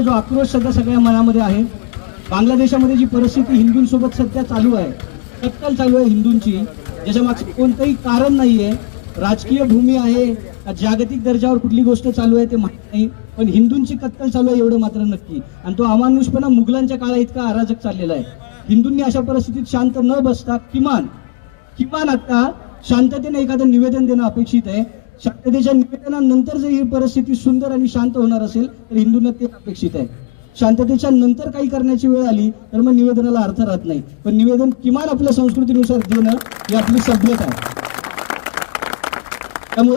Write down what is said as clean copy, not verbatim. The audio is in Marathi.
जो आक्रोश सगळ्या मनामध्ये आहे, बांगलादेशामध्ये जी परिस्थिती हिंदूंसोबत सध्या चालू आहे, कत्तल चालू आहे हिंदूंची, ज्याच्या मागचं कोणतंही कारण नाहीये, राजकीय भूमी आहे, जागतिक दर्जावर कुठली गोष्ट चालू आहे ते माहित नाही, पण हिंदूंची कत्तल चालू आहे एवढं मात्र नक्की. आणि तो अमानुषपणा मुघलांच्या काळा इतका अराजक चाललेला आहे. हिंदूंनी अशा परिस्थितीत शांत न बसता किमान आता शांततेने एखादं निवेदन देणं अपेक्षित आहे. शांततेच्या निवेदनानंतर जर ही परिस्थिती सुंदर आणि शांत होणार असेल तर हिंदूंना ते अपेक्षित आहे. शांततेच्या नंतर काही करण्याची वेळ आली तर मग निवेदनाला अर्थ राहत नाही, पण निवेदन किमान आपल्या संस्कृतीनुसार देणं ही आपली सभ्यता आहे. त्यामुळे